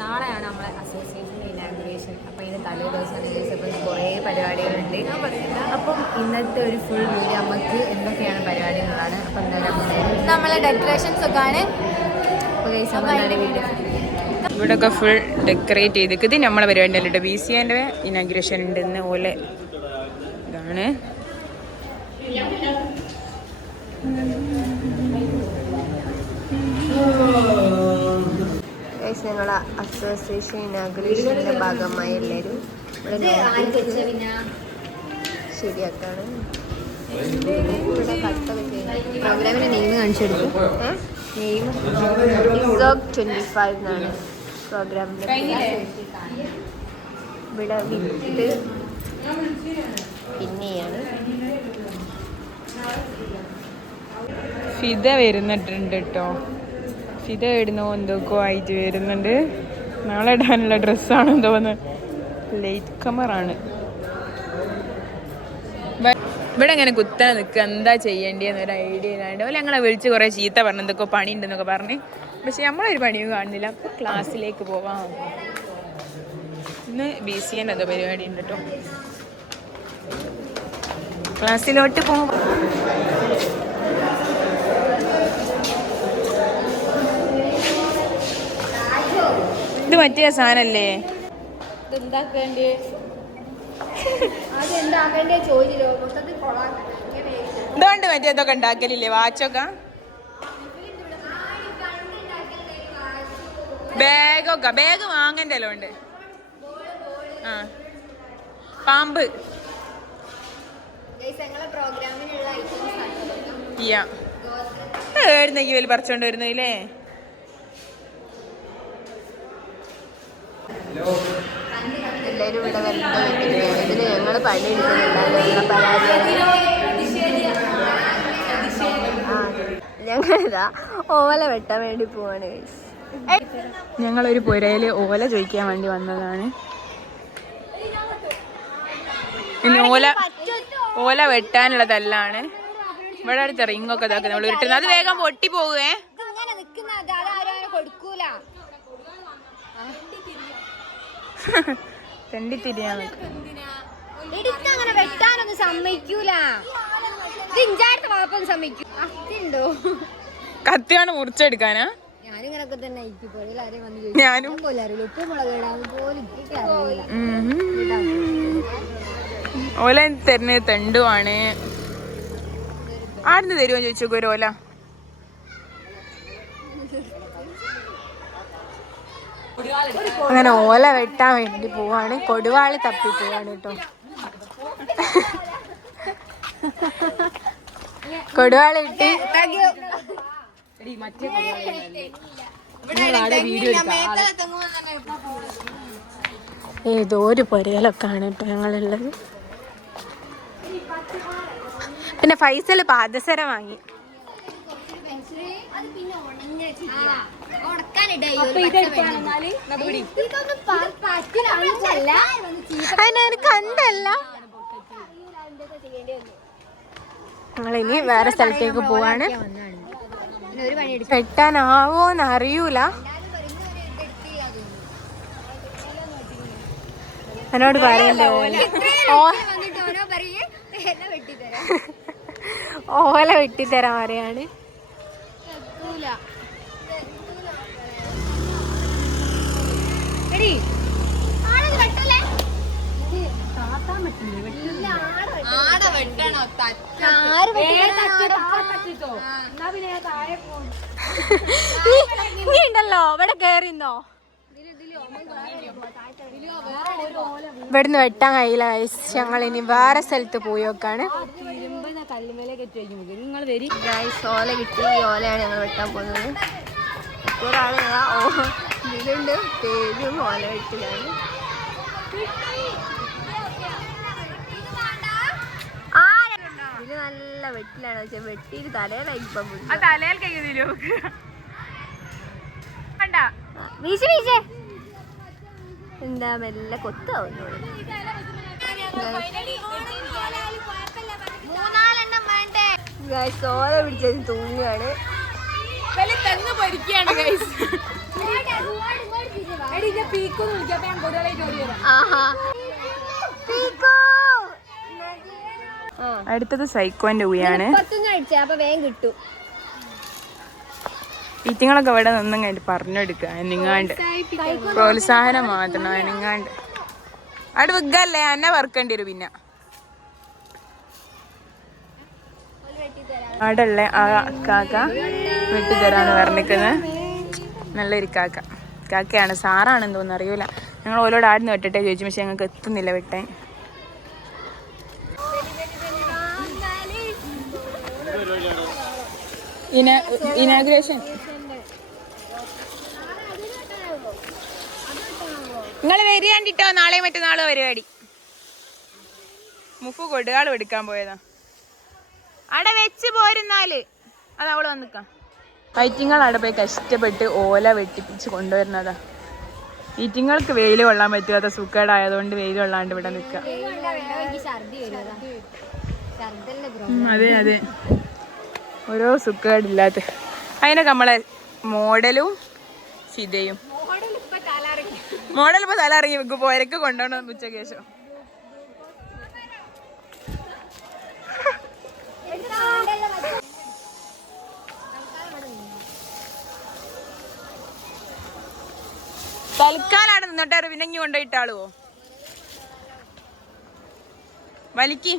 നാളെയാണ് നമ്മളെ അസോസിയേഷൻ്റെ ഇനാഗുറേഷൻ. അപ്പോൾ ഇതിന് തലേ ദിവസം കുറേ പരിപാടികളുണ്ട്. അപ്പം ഇന്നത്തെ ഒരു ഫുൾ വീഡിയോ നമുക്ക് എന്തൊക്കെയാണ് പരിപാടികളാണ്. അപ്പം എന്തായാലും നമ്മളെ ഡെക്കറേഷൻസ് ഒക്കെ ആണ് ഇവിടെയൊക്കെ ഫുൾ ഡെക്കറേറ്റ് ചെയ്തിട്ട് ഇത് നമ്മളെ പരിപാടി അല്ലേ. BCAൻ്റെ ഇനാഗുറേഷൻ ഉണ്ട് ഇന്ന് പോലെ. ഇതാണ് ഞങ്ങളെ അസോസിയേഷൻ ഇനാഗുറേഷൻ്റെ ഭാഗമായി എല്ലാവരും ഇവിടെ ശരിയാക്കാണ്. ഇവിടെ കട്ടൊക്കെ ചെയ്യുന്നത് പ്രോഗ്രാമിൻ്റെ നെയിം കാണിച്ചു കൊടുക്കും. നെയിം ഇസോക് 25 എന്നാണ് പ്രോഗ്രാമിൻ്റെ. ഇവിടെ വിട്ട് പിന്നെയാണ് ഫിദ വരുന്നിട്ടുണ്ട് കേട്ടോ. ഫിദ ഇടുന്നോ എന്തൊക്കെ ആയിട്ട് വരുന്നുണ്ട്. നാളെ ഇടാനുള്ള ഡ്രസ്സാണെന്ന് തോന്നുന്നു. ലേറ്റ് കമറാണ്. ഇവിടെ ഇങ്ങനെ കുത്തനെ നിൽക്കുക, എന്താ ചെയ്യേണ്ടിയെന്നൊരു ഐഡിയ ഇല്ലാണ്ട് പോലെ ഞങ്ങളെ വിളിച്ച് കുറേ ചീത്ത പറഞ്ഞു, എന്തൊക്കെ പണിയുണ്ടെന്നൊക്കെ പറഞ്ഞ്. പക്ഷെ നമ്മളൊരു പണിയും കാണുന്നില്ല. അപ്പോൾ ക്ലാസ്സിലേക്ക് പോവാം. ഇന്ന് BCAൻ്റെ എന്തോ പരിപാടി ഉണ്ട് കേട്ടോ. ക്ലാസ്സിലോട്ട് പോവാം. ഇത് മറ്റേ സാധനല്ലേ ഇതെന്താക്കേണ്ടേ എന്തുകൊണ്ട് മറ്റേ ഇതൊക്കെ ഉണ്ടാക്കലില്ലേ വാച്ചൊക്കെ ബാഗ് വാങ്ങണ്ടല്ലോ ഉണ്ട്. ആ പാമ്പ് ഏടുന്നെങ്കിൽ വലിയ പറിച്ചോണ്ട് വരുന്നില്ലേ. എല്ലാവരും ഇവിടെ വെറുതെ വെക്കുകയാണ്. ഇതിന് ഞങ്ങൾ പണിയെടുക്കുന്നുണ്ടായിരുന്നു. ഞങ്ങളിതാ ഓല വെട്ടാൻ വേണ്ടി പോവാണ്. ഞങ്ങളൊരു പുരയിൽ ഓല ചോദിക്കാൻ വേണ്ടി വന്നതാണ്. പിന്നെ ഓല വെട്ടാനുള്ളതല്ലാണ്. ഇവിടെ അടുത്ത് റിങ്ങൊക്കെ ഇതാക്കുന്നത് നമ്മൾ ഉരുട്ടുന്നത്. അത് വേഗം പൊട്ടി പോവേ. തെണ്ടിത്തിരിയാണ്. വെട്ടാനൊന്നും സമ്മതിക്കൂല. കത്തിയാണ് മുറിച്ചെടുക്കാനാ. ഞാനിങ്ങനൊക്കെ തന്നെ ഞാനും ഓല തരുന്നത് തെണ്ടുവാണ്. ആടുന്ന് തരുമോ ചോദിച്ചോക്ക് ഒരു ഓല. അങ്ങനെ ഓല വെട്ടാൻ വേണ്ടി പോവാണ്. കൊടുവാളി തപ്പി പോവാണ് കേട്ടോ. കൊടുവാളി ഇട്ട് ഏതോ ഒരു പൊരയിലൊക്കെ ആണ് കേട്ടോ ഞങ്ങളുള്ളത്. പിന്നെ ഫൈസൽ പാദസര വാങ്ങി. അതിനൊരു കണ്ടല്ല. ഞങ്ങളിനി വേറെ സ്ഥലത്തേക്ക് പോവാണ്. വെട്ടാനാവോന്ന് അറിയൂല. എന്നോട് പറയണ്ടേ ഓല വെട്ടിത്തരാൻ പറയാണ്. നീ ഉണ്ടല്ലോ ഇവിടെ കേറിന്നോ. ഇവിടുന്ന് വെട്ടാൻ കഴിയില്ല. ഞങ്ങൾ ഇനി വേറെ സ്ഥലത്ത് പോയി നോക്കാണ്. ഓല കിട്ടി. ഈ ഓലയാണ് ഞങ്ങൾ വെട്ടാൻ പോകുന്നത്. ഒരാള് ഇതിലുണ്ട് പേരും ഓല വെട്ടിലാണ്. ഇതില് നല്ല വെട്ടിലാണ്. പക്ഷെ വെട്ടിയിട്ട് തലയിലായി എന്താ മെല്ലെ കൊത്താവുന്നു. ഓല പിടിച്ചത് തൂങ്ങുകയാണ്. തെങ്ങ് പൊരിക്കുകയാണ് ഗൈസ്. അടുത്തത് സൈക്കോന്റെ ഊയാണ്. അപ്പൊ വേഗം കിട്ടും. ഈറ്റിങ്ങളൊക്കെ ഇവിടെ നിന്നും കഴിഞ്ഞിട്ട് പറഞ്ഞെടുക്കുക നിങ്ങാണ്ട് പ്രോത്സാഹനം മാത്രം നിങ്ങാണ്ട് അവിടെ വിൽക്കല്ലേ എന്നെ വറുക്കേണ്ടി വരും. പിന്നെ അവിടെ ഉള്ള ആ കാക്ക വെട്ടിത്തരാന്ന് പറഞ്ഞിരിക്കുന്നത് നല്ലൊരു കാക്കയാണ്. സാറാണെന്ന് തോന്നുന്നു, അറിയൂല. ഞങ്ങൾ ഓരോട് ആടുന്ന് വെട്ടട്ടെ ചോദിച്ചു, പക്ഷെ ഞങ്ങൾക്ക് എത്തുന്നില്ല വെട്ടാൻ. ഇനാഗ്രേഷൻ നിങ്ങൾ വരികണ്ടിട്ടോ, നാളെ മറ്റന്നാളോ പരിപാടി. മുഫു കൊടുകാൾ എടുക്കാൻ പോയതാ. അവിടെ വെച്ച് പോരുന്നാല് അത് അവള് വന്നിക്കാം. വൈറ്റിങ്ങൾ അവിടെ പോയി കഷ്ടപ്പെട്ട് ഓല വെട്ടിപ്പിച്ച് കൊണ്ടുവരുന്നതാ. ഈറ്റിങ്ങൾക്ക് വെയിൽ കൊള്ളാൻ പറ്റാത്ത സുക്കേടായതുകൊണ്ട് വെയിൽ കൊള്ളാണ്ട് ഇവിടെ നിൽക്കാം. അതെ അതെ, ഓരോ സുക്കേടില്ലാത്ത. അതിനൊക്കെ നമ്മളെ മോഡലും ഫിദയും. മോഡൽ ഇപ്പൊ തല ഇറങ്ങി വെക്കും, പോരക്ക് കൊണ്ടുപോകണം ഉച്ചയ്ക്ക് ശേഷം. തൽക്കാലാണ് നിന്നിട്ടാറ്, പിന്നെ ഇങ്ങി കൊണ്ടുപോയിട്ടാളുവോ വലിക്ക്.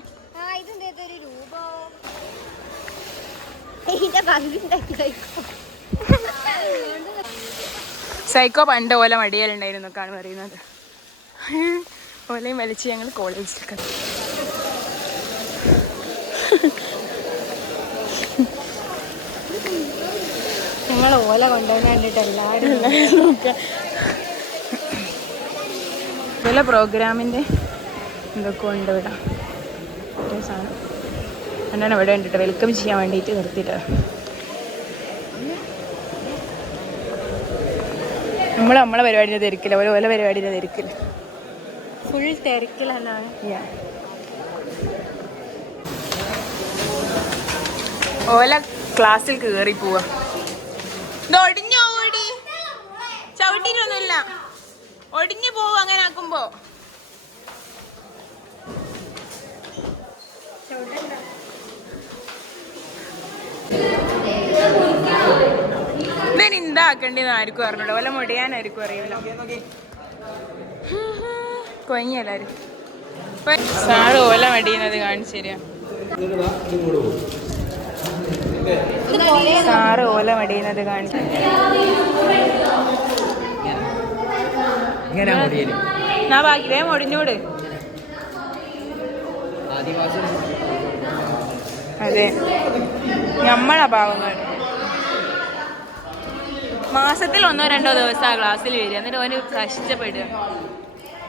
സൈക്കോ പണ്ട് ഓല മടിയലുണ്ടായിരുന്നൊക്കെയാണ് പറയുന്നത്. ഓലയും വലിച്ച് ഞങ്ങൾ കോളേജിൽ ഞങ്ങൾ ഓല കൊണ്ടുവന്ന് കണ്ടിട്ട് എല്ലാവരും നോക്കാം. ചില പ്രോഗ്രാമിൻ്റെ എന്തൊക്കെ ഉണ്ട് ഇവിടെ. ഒരേ സാധനം എന്നാണ് ഇവിടെ ഉണ്ടിട്ട് വെൽക്കം ചെയ്യാൻ വേണ്ടിയിട്ട് നിർത്തിയിട്ട്. നമ്മളെ പരിപാടിനെ തിരക്കില്ല, ഓല പരിപാടിനെ തിരക്കില്ല. ഫുൾ തിരക്കിലാണ്. ഓല ക്ലാസ്സിൽ കയറി പോവാ. ഒടിഞ്ഞോ? ഓടി ചവിട്ടിട്ടൊന്നുമില്ല, ഒടിഞ്ഞു പോവും അങ്ങനെ ആക്കുമ്പോ. ഇതിനെന്താ ആക്കണ്ടെന്ന് ആർക്കും അറിഞ്ഞൂടാ, വല്ല മുടിയാനായിരിക്കും അറിയില്ല. കൊയങ്ങി എല്ലാരും. സാറ് ഓല മടിയുന്നത് കാണിച്ചു തരാ. സാറ് ഓല മടിയുന്നത് കാണിച്ചു. ഞാൻ ബാക്കിലേ മുടിഞ്ഞൂട്. അതെ, നമ്മളാ പാവങ്ങൾ. മാസത്തിൽ 1-2 ദിവസം ആ ക്ലാസ്സിൽ വരിക, എന്നിട്ട് ഓന് കഷ്ടപ്പെടുക.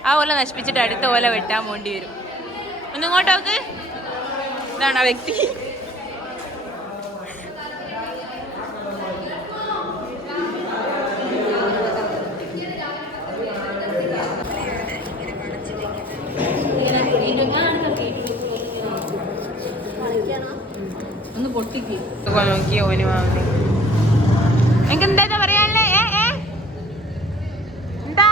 ആ ഓല നശിപ്പിച്ചിട്ട് അടുത്ത ഓല വെട്ടാൻ പോണ്ടി വരും. ഒന്നിങ്ങോട്ടോക്ക്. ഇതാണ് ആ വ്യക്തി. ഒന്ന് പൊട്ടിക്ക് നോക്കി ഓന് വാങ്ങി. എനിക്ക് എന്താ പറയാനുള്ളേ? എന്താ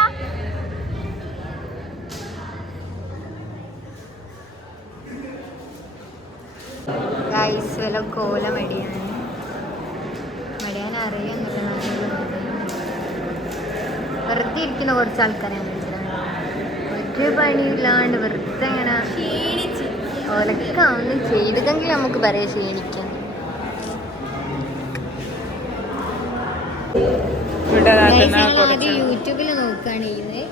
ഗൈസ്, വില കോല മടിയാണ്. മടിയാൻ അറിയാന്നുള്ളത് വെറുതെ ഇരിക്കുന്ന കുറച്ച് ആൾക്കാരെ ഒരു പണിയില്ലാണ്ട് വെറുതെ ഇങ്ങനെ ഓലൊക്കെ ഒന്നും ചെയ്തതെങ്കിൽ നമുക്ക് പറയാം ക്ഷീണിക്കാം. യൂട്യൂബിൽ നോക്കുകയാണ് ചെയ്യുന്നത്.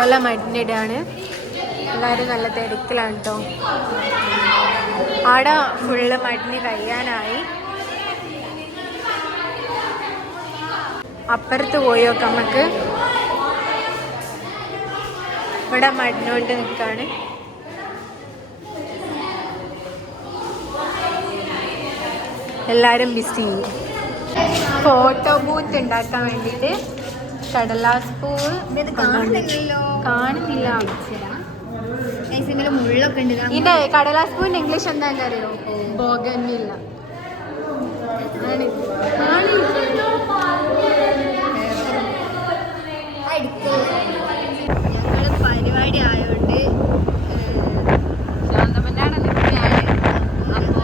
ഓല മടിനിടാണ്. എല്ലാവരും നല്ല തിരക്കിലാണ് കേട്ടോ. ആടെ ഫുള്ള് മടിന് കഴിയാനായി. അപ്പുറത്ത് പോയി നോക്കാം നമുക്ക്. ഇവിടെ മടിനോണ്ട് നിൽക്കാണ്. എല്ലാരും ബിസി. ഫോട്ടോ ബൂത്ത് ഉണ്ടാക്കാൻ വേണ്ടിട്ട് കടലാസ് പൂവ് കാണുന്നില്ല. ഇതിന്റെ മുള്ളൊക്കെ ഉണ്ട്. ഇതിന്റെ കടലാസ് പൂവിന്റെ ഇംഗ്ലീഷ് എന്താ അറിയോ? ബോഗൻവില്ല. ഞങ്ങള് പരിപാടി ആയോണ്ട് ശാന്തമ്മനാണ് നിൽക്കുകയാണ്. അപ്പോ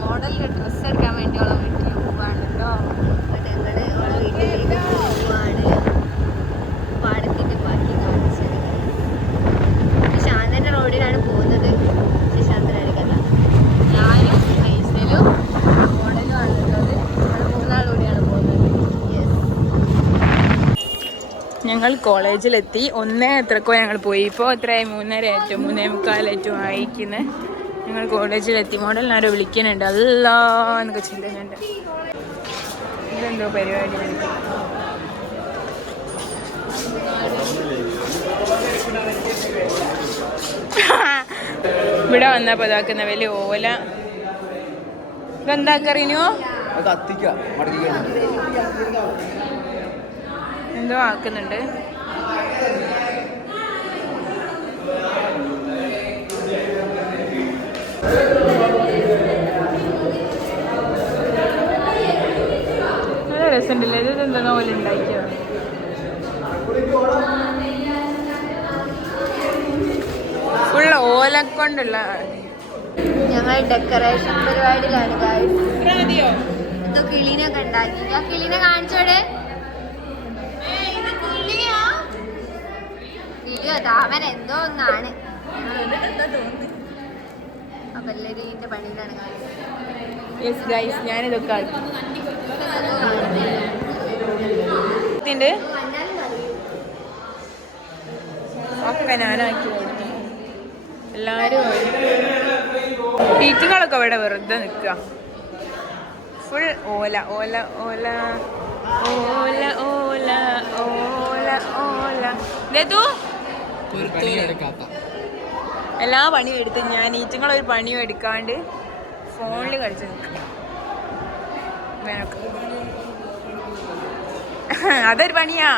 മോഡലിന് ഡ്രസ്സ് എടുക്കാൻ വേണ്ടി ഉള്ള വീട്ടിൽ പോവാണ് കേട്ടോ. ഞങ്ങള് ഓളെ വീട്ടിലേക്ക് പോവാണ്. പാടത്തിന്റെ ബാക്കി കാണിച്ചത് ശാന്തന്റെ റോഡിലാണ് പോകുന്നത്. ശാന്തനടിക്കല്ല, ഞാനും ഐസലും മോഡലും ആണുള്ളത്. ഞങ്ങൾ മൂന്നാളൂടെയാണ് പോകുന്നത്. ഞങ്ങൾ കോളേജിലെത്തി. 1:00 ഞങ്ങൾ പോയി. ഇപ്പോൾ എത്രയായി? 3:30 3:45 വായിക്കുന്നത്. ഞങ്ങൾ കോളേജിലെത്തി. മോഡലിനാരോ വിളിക്കുന്നുണ്ട്. അല്ല എന്നൊക്കെ ചിന്തയുണ്ട്. ഇതെന്തോ പരിപാടി. ഇവിടെ വന്നപ്പോൾ ഇതാക്കുന്ന വലിയ ഓല എന്താക്കറിഞ്ഞു എന്തോ ആക്കുന്നുണ്ട്. നല്ല രസമുണ്ടല്ലേ? ഇത് എന്താ ഓല ഉണ്ടാക്കിയോ? ഫുൾ ഓല കൊണ്ടുള്ള ഞങ്ങൾ ഡെക്കറേഷൻ പരിപാടിയിലാണ്. എന്തോ കിളീനൊക്കെ ഉണ്ടാക്കി. ഞാൻ കിളീനെ കാണിച്ചോടെ. അവൻ എന്തോ ഒന്നാണ്. അപ്പൊ എല്ലാരും ഇതിന്റെ പണിയിലാണ് കാണിച്ചത്. ഞാനിതൊക്കെ ആക്കി ഒക്കെ ഞാനാക്കി കൊടുത്തു. എല്ലാരും ടീച്ചിങ്ങളൊക്കെ ഇവിടെ വെറുതെ നിൽക്കുക. ഫുൾ ഓല ഓല ഓല ഓല ഓല ഓല ഓല. ഇതേതു എല്ലാ പണിയും എടുത്ത് ഞാൻ ഈറ്റുങ്ങളൊരു പണിയും എടുക്കാണ്ട് ഫോണിൽ കളിച്ച് നിൽക്കും. അതൊരു പണിയാ.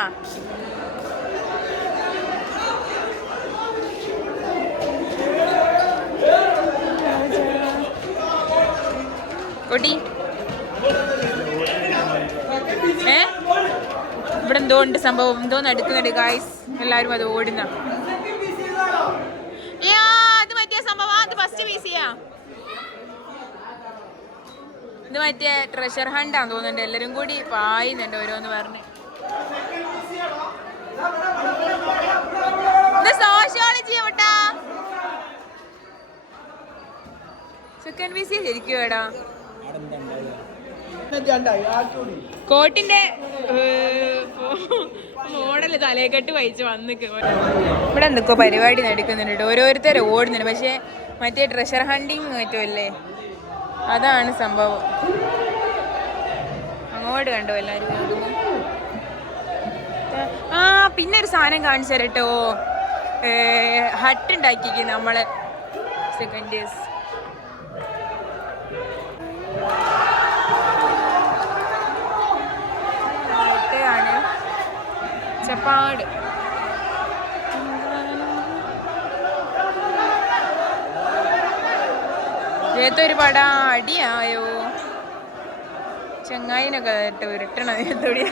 കൊട്ടി ഇവിടെ എന്തോ ഉണ്ട് സംഭവം. എന്തോ നടക്കുന്നുണ്ട് ഗായ്സ്. എല്ലാരും അത് ഓടുന്ന. അത് മറ്റേ സംഭവം. അത് ഫസ്റ്റ് പീസിയാ. ഇത് മറ്റേ ട്രഷർ ഹണ്ടാന്ന് തോന്നുന്നുണ്ട്. എല്ലാരും കൂടി പായുന്നുണ്ട് ഓരോന്ന് പറഞ്ഞ്. ഇത് സോഷ്യോളജി ആവട്ടാ. സെക്കൻഡ് പീസി ശരിക്കും എടാ. കോട്ടിന്റെ മോഡല് തലയെക്കെട്ട് വഹിച്ച് വന്നിക്ക്. ഇവിടെ എന്തൊക്കെ പരിപാടി നടക്കുന്നുണ്ട്. ഓരോരുത്തരും ഓടുന്നുണ്ട്. പക്ഷെ മറ്റേ ട്രഷർ ഹണ്ടിങ് മറ്റുമല്ലേ, അതാണ് സംഭവം. അങ്ങോട്ട് കണ്ടോ എല്ലാരും ഓടുന്നു. പിന്നെ ഒരു സാധനം കാണിച്ചു തരട്ടോ. ഹട്ട് ഉണ്ടാക്കിക്ക് നമ്മള് സെക്കൻഡ് ഇയേഴ്സ്. ചപ്പാട് ഏത്തൊരു പടാ അടിയായോ. ചെങ്ങായിനൊക്കെ ഉരുട്ടണം ഏത്തോടിയ.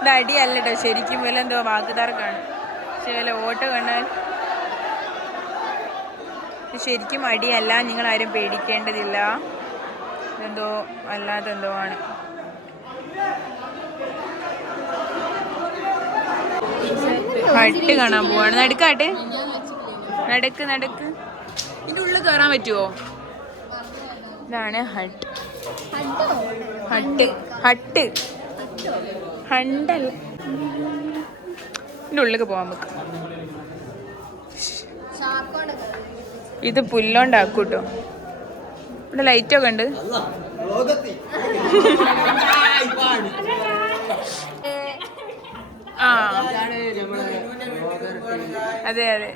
ഇത് അടിയല്ലോ ശരിക്കും. വല്ല എന്തോ വാക്കുതർക്കാണ്. പക്ഷെ വല്ല ഓട്ടോ കണ്ടാൽ ശരിക്കും അടിയല്ല. നിങ്ങൾ ആരും പേടിക്കേണ്ടതില്ല. എന്തോ അല്ലാതെന്തോ ആണ്. ഹട്ട് കാണാൻ പോവാണ്. നടക്കാട്ടെ, നടക്ക് നടക്ക്. ഇതിന്റെ ഉള്ളിൽ കയറാൻ പറ്റുമോ? ഇതാണ് ഹട്ട്. Hut hut ഹണ്ടൽ. ഇതിന്റെ ഉള്ളിലേക്ക് പോവാൻ നമുക്ക്. ഇത് പുല്ലോണ്ടാക്കൂട്ടോ. ഇവിടെ ലൈറ്റൊക്കെ ഉണ്ട്. ആ അതെ അതെ.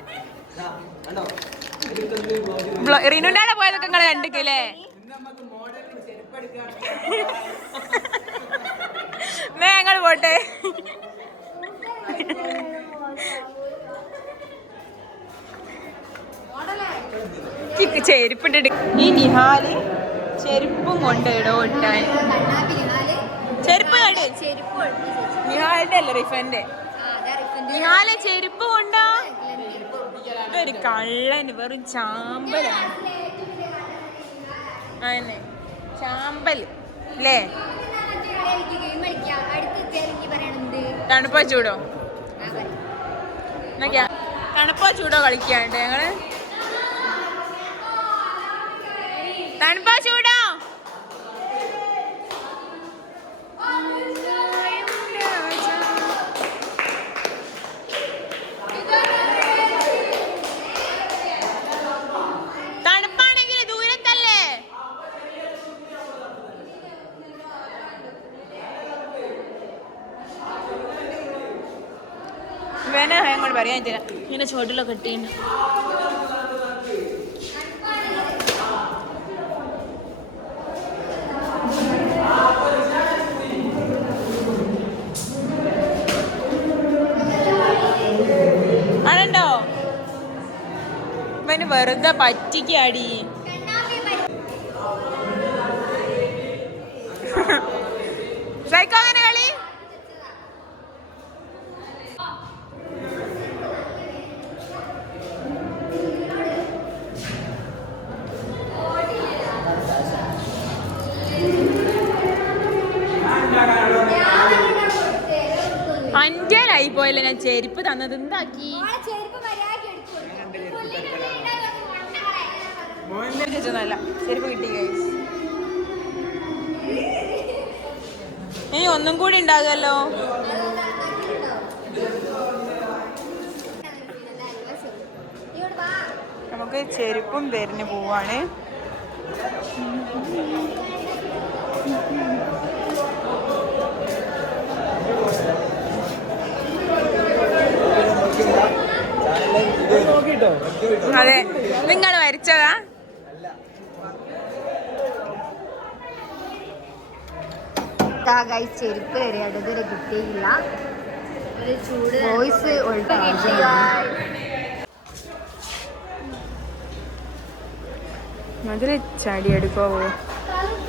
റിനുണ്ടാടെ പോയതൊക്കെ നിങ്ങള് കണ്ടിക്കല്ലേ? ഞങ്ങൾ ഞങ്ങൾ പോട്ടെ. ചെരുപ്പിട്ടിട്ട് ഈ നിഹാല് ചെരുപ്പും കൊണ്ട് ഇടോ ഇട്ടാൻ. ചെരുപ്പ് കണ്ട് നിഹാലിന്റെ അല്ല റിഫന്റെ. നിഹാലെ ചെരുപ്പ് കൊണ്ടാ. ഇതൊരു കള്ളന്, വെറും ചാമ്പലാണ്. അതന്നെ ചാമ്പൽ അല്ലേ. തണുപ്പോ ചൂടോ? എന്നൊക്കെയാ തണുപ്പോ ചൂടോ കളിക്കാണ്ട് ഞങ്ങള്. തണുപ്പോ ചൂടോ? തണുപ്പാണെങ്കിൽ ദൂരത്തല്ലേ. വേന അങ്ങോട്ട് പറയാൻ പറ്റില്ല. ഇങ്ങനെ ചോട്ടിലൊക്കെ ഇട്ടിട്ടുണ്ട്. ആണോ ഇവന് വെറുതെ പറ്റിക്കാടി. സൈക്കോ അങ്ങനെ കളി. അഞ്ചേരായി പോയല്ലേ ഞാൻ ചെരുപ്പ് തന്നത്. എന്താക്കി നല്ല ചെരുപ്പ് കിട്ടി. ഇനി ഒന്നും കൂടി ഉണ്ടാകുമല്ലോ. നമുക്ക് ചെരുപ്പും തെരഞ്ഞു പോവാണ്. അതെ, നിങ്ങൾ വരച്ചതാ. ചെരുപ്പ് വരെയായിട്ട് ഇതുവരെ കിട്ടിയില്ല. വോയിസ് മധുര ചാടി എടുക്കോ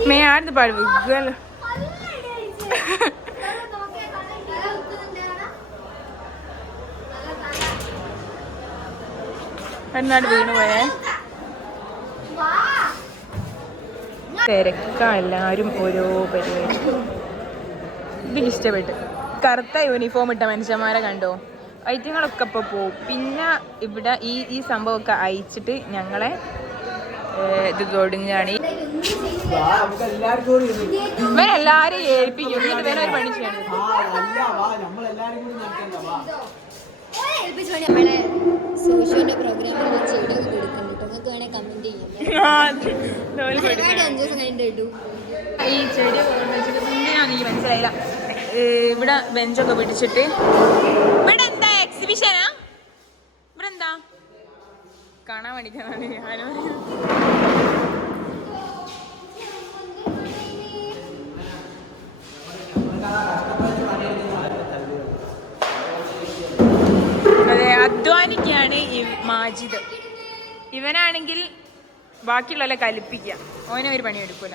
മേ ആടുന്ന് പാട് വിഗല്ലോ. എന്നാട് വീണ് പോയേ. തിരക്കാ, എല്ലാവരും ഓരോ പരിപാടി. ഇതിലിഷ്ടപ്പെട്ട് കറുത്ത യൂണിഫോം ഇട്ട മനുഷ്യന്മാരെ കണ്ടോ. ഐറ്റങ്ങളൊക്കെ ഇപ്പോൾ പോവും. പിന്നെ ഇവിടെ ഈ സംഭവമൊക്കെ അയച്ചിട്ട് ഞങ്ങളെ ഇത് തുടങ്ങുകയാണ്. ഇവരെല്ലാരും ഏൽപ്പിക്കും. എന്നിട്ട് വേറെ ഒരു പണി ചെയ്യണം. സോഷ്യലിന്റെ പ്രോഗ്രാമിൽ വെച്ച് ഇവിടെ കൊടുക്കുന്നുണ്ട്. നിങ്ങൾക്ക് വേണേൽ കമന്റ് ചെയ്യാം. ഈ ചെടി എന്തിനാന്ന് മനസ്സിലായില്ല. ഇവിടെ ബെഞ്ചൊക്കെ പിടിച്ചിട്ട് ഇവിടെ എന്താ എക്സിബിഷനാ? ഇവിടെ എന്താ കാണാൻ വേണ്ടിട്ടാണ് ഞാനും. അതെ, അധ്വാനിക്കാണ് ഈ മാജിദ്. ഇവനാണെങ്കിൽ ബാക്കിയുള്ളവരെ കലിപ്പിക്കുക. ഓനെ ഒരു പണി എടുക്കൂല.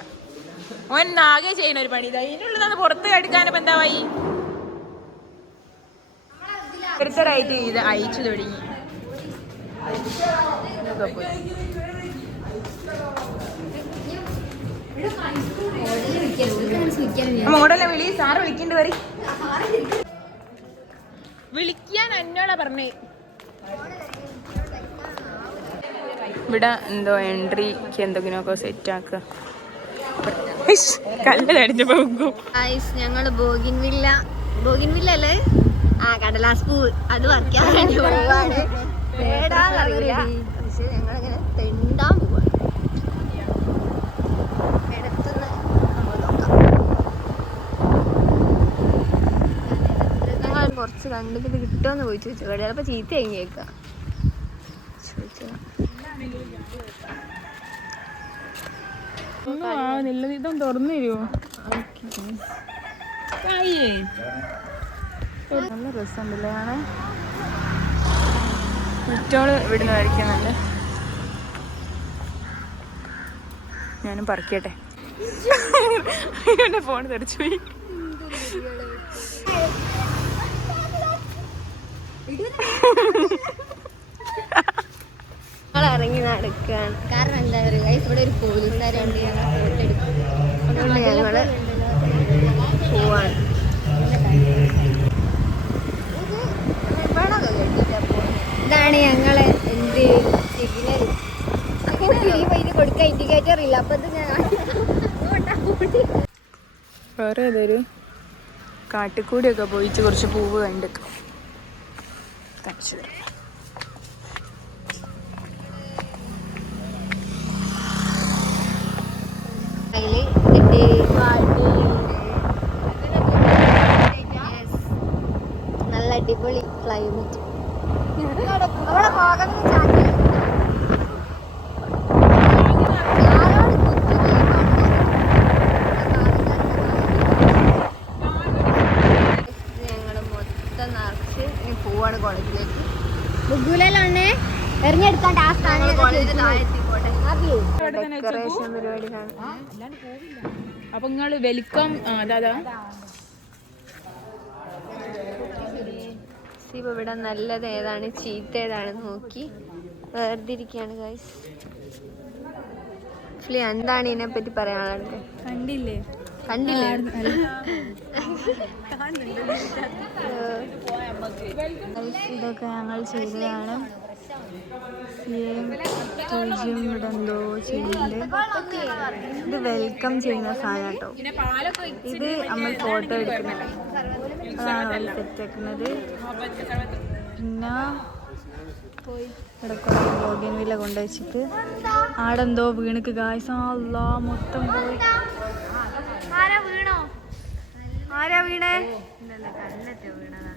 ഓൻ ആകെ ചെയ്യുന്ന ഒരു പണി ഇതാ. ഇതിനുള്ളതാണ് പുറത്ത് എടുക്കാനിപ്പോ എന്താ വൈ ഓരോരുത്തരായിട്ട് ഇത് അയച്ചു തുടങ്ങി. മോഡലെ വിളി. സാറ് വിളിക്കേണ്ടി വരി. വിളിക്കാൻ എന്നോടാ പറഞ്ഞേ. ഇവിടെ എന്തോ എൻട്രിക്ക് എന്തെങ്കിലുമൊക്കെ സെറ്റാക്കുക. കല്ലടിച്ച് പോകും. ഞങ്ങള് ബോഗിൻവില്ല അല്ലേ? കടലാസ് പൂ അത് പറിക്കാൻ വേണ്ടി പോവാണ്. പേടാന്നറിയില്ല, പക്ഷെ ഞങ്ങളിങ്ങനെ തെണ്ടാൻ പോവാണ്. ഇടത്തുനിന്ന് ഞങ്ങൾ കുറച്ച് കണ്ടിട്ട് ഇത് കിട്ടുമെന്ന് പോയി ചോദിച്ചു. ചിലപ്പോൾ ചീത്ത കഴിഞ്ഞേക്കാം ചോദിച്ചതാ. ഒന്നും ആവുന്നില്ല. ഇതൊന്നും തുറന്നു തരുമോ? നല്ല രസമുണ്ടല്ലേ ആണ് കുറ്റോള് ഇവിടുന്ന് വരയ്ക്കുന്നുണ്ട്. ഞാനും പറിക്കട്ടെ. എൻ്റെ ഫോൺ തെറിച്ചു പോയി. ഇറങ്ങി നടക്കുകയാണ്. കാരണം എന്താ പറയുക, ഇവിടെ ഒരു പോലീസുകാരുണ്ട്, ഞങ്ങൾ ഫോട്ടോ എടുക്കും. അതുകൊണ്ട് ഞങ്ങള് പോവാണ്. ഇതാണ് ഞങ്ങള് എന്ത് സിഗ്നൽ. ഇത് കൊടുക്കാൻ ഇൻഡിക്കേറ്റർ ഇല്ല. അപ്പൊ ഇത് ഞാൻ വേറെ ഏതൊരു കാട്ടിക്കൂടിയൊക്കെ പോയിച്ച് കുറച്ച് പൂവ് കണ്ടിക്കും. കാണിച്ചു തരാം. നല്ല അടിപൊളി ക്ലൈമറ്റ്. ഞങ്ങള് മൊത്തം നിറച്ച് ഇനി പോവാണ് കോളേജിലേക്ക്. ബുഗുലല്ലേ എറിഞ്ഞെടുക്കാൻ ടാസ്ക് ആണ്. ഡെക്കറേഷൻ പരിപാടിയാണ്. അപ്പൊ നിങ്ങള് വെൽക്കം. അതാ ഇപ്പൊ ഇവിടെ നല്ലത് ഏതാണ് ചീത്ത ഏതാണെന്ന് നോക്കി വേർതിരിക്കാണ് ഗൈസ്. എന്താണ് ഇതിനെ പറ്റി പറയാനുള്ളത്? കണ്ടില്ലേ ഇതൊക്കെ ഞങ്ങൾ ചെയ്തതാണ്. ഇവിടെ എന്തോ ചെയ്യുന്നുണ്ട്. ഇത് വെൽക്കം ചെയ്യുന്ന സാധനം കേട്ടോ. ഇത് നമ്മൾ ഫോട്ടോ എടുക്കുന്നത്, അതാണ് സെറ്റ് ആക്കുന്നത്. പിന്നെ ഇവിടെ കുറേ ബോഗൻവില്ല കൊണ്ടുവച്ചിട്ട് ആടെന്തോ വീണക്ക് ഗായ്സ്. അല്ലാ മൊത്തം പോയി. ആരാ വീണേ? കണ്ണൊക്കെ വീണതാ.